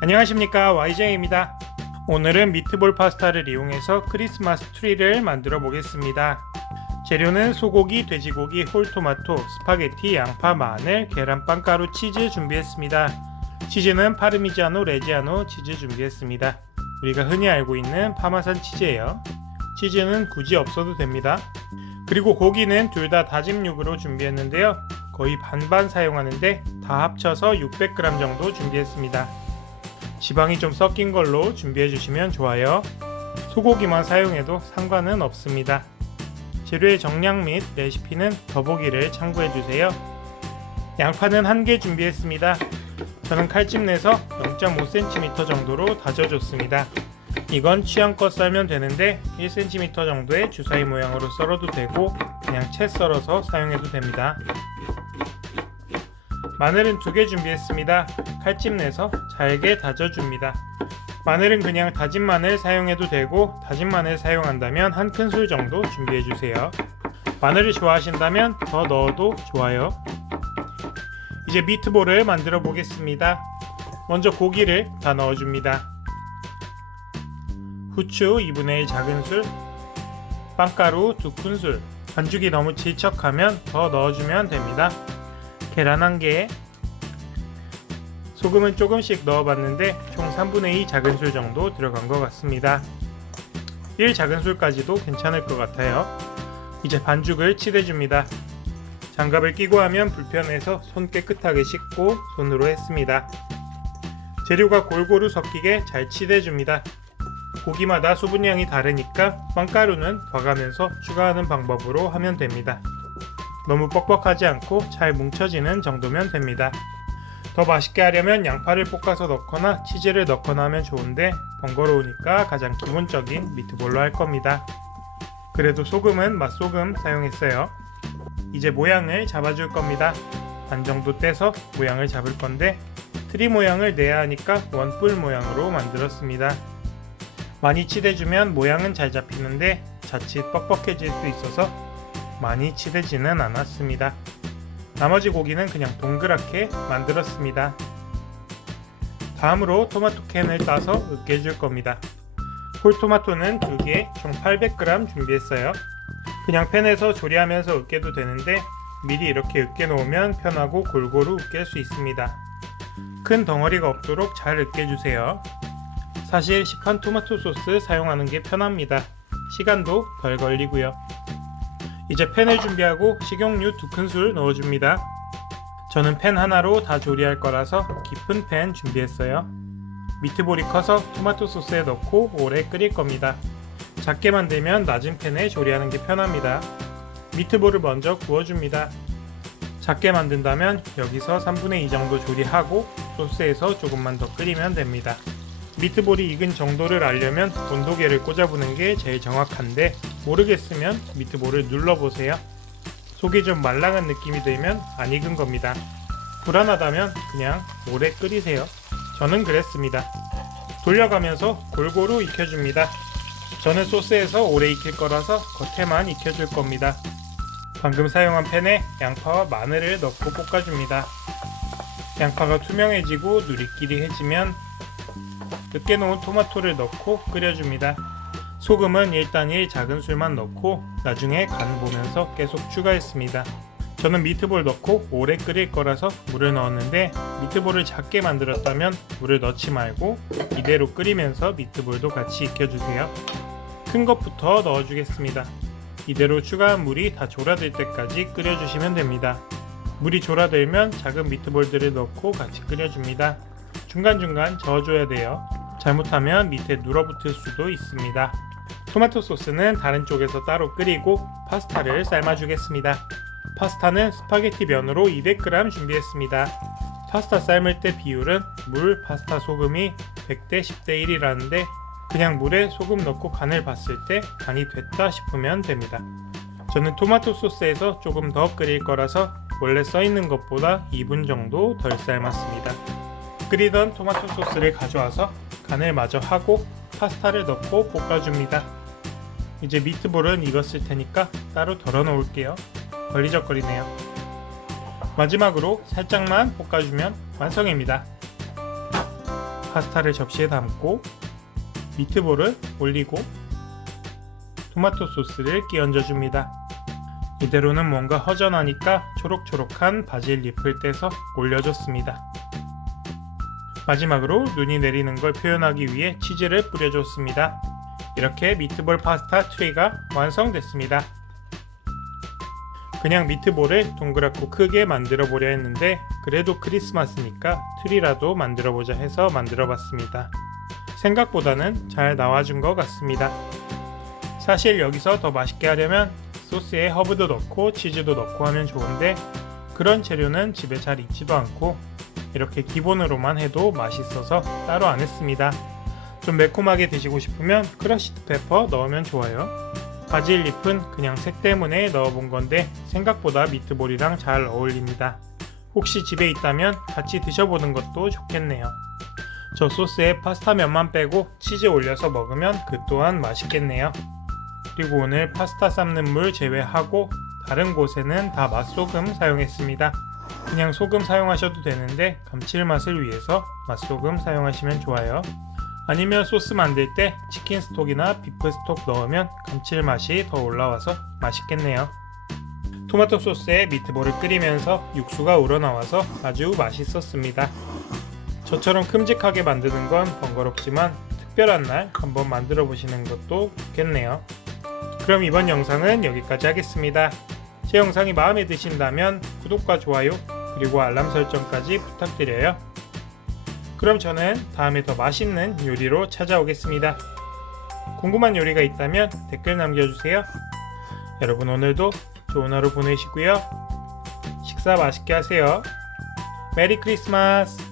안녕하십니까, YJ입니다. 오늘은 미트볼 파스타를 이용해서 크리스마스 트리를 만들어 보겠습니다. 재료는 소고기, 돼지고기, 홀토마토, 스파게티, 양파, 마늘, 계란, 빵가루, 치즈 준비했습니다. 치즈는 파르미지아노 레지아노 치즈 준비했습니다. 우리가 흔히 알고 있는 파마산 치즈예요. 치즈는 굳이 없어도 됩니다. 그리고 고기는 둘 다 다짐 육으로 준비했는데요. 거의 반반 사용하는데 다 합쳐서 600g 정도 준비했습니다. 지방이 좀 섞인 걸로 준비해 주시면 좋아요. 소고기만 사용해도 상관은 없습니다. 재료의 정량 및 레시피는 더보기를 참고해 주세요. 양파는 1개 준비했습니다. 저는 칼집 내서 0.5cm 정도로 다져줬습니다. 이건 취향껏 썰면 되는데 1cm 정도의 주사위 모양으로 썰어도 되고 그냥 채 썰어서 사용해도 됩니다. 마늘은 2개 준비했습니다. 칼집 내서 잘게 다져줍니다. 마늘은 그냥 다진 마늘 사용해도 되고 다진 마늘 사용한다면 1큰술 정도 준비해주세요. 마늘을 좋아하신다면 더 넣어도 좋아요. 이제 미트볼을 만들어 보겠습니다. 먼저 고기를 다 넣어줍니다. 후추 2분의 1 작은술, 빵가루 2큰술, 반죽이 너무 질척하면 더 넣어주면 됩니다. 계란 1개, 소금은 조금씩 넣어봤는데 총 3분의 2 작은술 정도 들어간 것 같습니다. 1 작은술까지도 괜찮을 것 같아요. 이제 반죽을 칠해줍니다. 장갑을 끼고 하면 불편해서 손 깨끗하게 씻고 손으로 했습니다. 재료가 골고루 섞이게 잘 칠해줍니다. 고기마다 수분량이 다르니까 빵가루는 봐가면서 추가하는 방법으로 하면 됩니다. 너무 뻑뻑하지 않고 잘 뭉쳐지는 정도면 됩니다. 더 맛있게 하려면 양파를 볶아서 넣거나 치즈를 넣거나 하면 좋은데 번거로우니까 가장 기본적인 미트볼로 할 겁니다. 그래도 소금은 맛소금 사용했어요. 이제 모양을 잡아줄 겁니다. 반 정도 떼서 모양을 잡을 건데 트리 모양을 내야 하니까 원뿔 모양으로 만들었습니다. 많이 칠해주면 모양은 잘 잡히는데 자칫 뻑뻑해질 수 있어서 많이 칠해지는 않았습니다. 나머지 고기는 그냥 동그랗게 만들었습니다. 다음으로 토마토 캔을 따서 으깨줄 겁니다. 홀토마토는 2개, 총 800g 준비했어요. 그냥 팬에서 조리하면서 으깨도 되는데 미리 이렇게 으깨 놓으면 편하고 골고루 으깰 수 있습니다. 큰 덩어리가 없도록 잘 으깨주세요. 사실 시판 토마토 소스 사용하는 게 편합니다. 시간도 덜 걸리고요. 이제 팬을 준비하고 식용유 2큰술 넣어줍니다. 저는 팬 하나로 다 조리할 거라서 깊은 팬 준비했어요. 미트볼이 커서 토마토 소스에 넣고 오래 끓일 겁니다. 작게 만들면 낮은 팬에 조리하는 게 편합니다. 미트볼을 먼저 구워줍니다. 작게 만든다면 여기서 3분의 2 정도 조리하고 소스에서 조금만 더 끓이면 됩니다. 미트볼이 익은 정도를 알려면 온도계를 꽂아보는 게 제일 정확한데 모르겠으면 미트볼을 눌러보세요. 속이 좀 말랑한 느낌이 들면 안 익은 겁니다. 불안하다면 그냥 오래 끓이세요. 저는 그랬습니다. 돌려가면서 골고루 익혀줍니다. 저는 소스에서 오래 익힐 거라서 겉에만 익혀줄 겁니다. 방금 사용한 팬에 양파와 마늘을 넣고 볶아줍니다. 양파가 투명해지고 누리끼리해지면 으깨놓은 토마토를 넣고 끓여줍니다. 소금은 일단 1 작은술만 넣고 나중에 간 보면서 계속 추가했습니다. 저는 미트볼 넣고 오래 끓일 거라서 물을 넣었는데 미트볼을 작게 만들었다면 물을 넣지 말고 이대로 끓이면서 미트볼도 같이 익혀주세요. 큰 것부터 넣어주겠습니다. 이대로 추가한 물이 다 졸아들 때까지 끓여주시면 됩니다. 물이 졸아들면 작은 미트볼들을 넣고 같이 끓여줍니다. 중간중간 저어줘야 돼요. 잘못하면 밑에 눌어붙을 수도 있습니다. 토마토 소스는 다른 쪽에서 따로 끓이고 파스타를 삶아주겠습니다. 파스타는 스파게티 면으로 200g 준비했습니다. 파스타 삶을 때 비율은 물, 파스타 소금이 100대 10대 1이라는데 그냥 물에 소금 넣고 간을 봤을 때 간이 됐다 싶으면 됩니다. 저는 토마토 소스에서 조금 더 끓일 거라서 원래 써있는 것보다 2분 정도 덜 삶았습니다. 끓이던 토마토 소스를 가져와서 간을 마저 하고 파스타를 넣고 볶아줍니다. 이제 미트볼은 익었을 테니까 따로 덜어 놓을게요. 걸리적거리네요. 마지막으로 살짝만 볶아주면 완성입니다. 파스타를 접시에 담고 미트볼을 올리고 토마토 소스를 끼얹어 줍니다. 이대로는 뭔가 허전하니까 초록초록한 바질 잎을 떼서 올려줬습니다. 마지막으로 눈이 내리는 걸 표현하기 위해 치즈를 뿌려줬습니다. 이렇게 미트볼 파스타 트리가 완성됐습니다. 그냥 미트볼을 동그랗고 크게 만들어 보려 했는데 그래도 크리스마스니까 트리라도 만들어 보자 해서 만들어 봤습니다. 생각보다는 잘 나와준 것 같습니다. 사실 여기서 더 맛있게 하려면 소스에 허브도 넣고 치즈도 넣고 하면 좋은데 그런 재료는 집에 잘 있지도 않고 이렇게 기본으로만 해도 맛있어서 따로 안 했습니다. 좀 매콤하게 드시고 싶으면 크러쉬드 페퍼 넣으면 좋아요. 바질 잎은 그냥 색 때문에 넣어본 건데 생각보다 미트볼이랑 잘 어울립니다. 혹시 집에 있다면 같이 드셔보는 것도 좋겠네요. 저 소스에 파스타 면만 빼고 치즈 올려서 먹으면 그 또한 맛있겠네요. 그리고 오늘 파스타 삶는 물 제외하고 다른 곳에는 다 맛소금 사용했습니다. 그냥 소금 사용하셔도 되는데 감칠맛을 위해서 맛소금 사용하시면 좋아요. 아니면 소스 만들 때 치킨 스톡이나 비프 스톡 넣으면 감칠맛이 더 올라와서 맛있겠네요. 토마토 소스에 미트볼을 끓이면서 육수가 우러나와서 아주 맛있었습니다. 저처럼 큼직하게 만드는 건 번거롭지만 특별한 날 한번 만들어 보시는 것도 좋겠네요. 그럼 이번 영상은 여기까지 하겠습니다. 제 영상이 마음에 드신다면 구독과 좋아요 그리고 알람 설정까지 부탁드려요. 그럼 저는 다음에 더 맛있는 요리로 찾아오겠습니다. 궁금한 요리가 있다면 댓글 남겨주세요. 여러분 오늘도 좋은 하루 보내시고요. 식사 맛있게 하세요. 메리 크리스마스!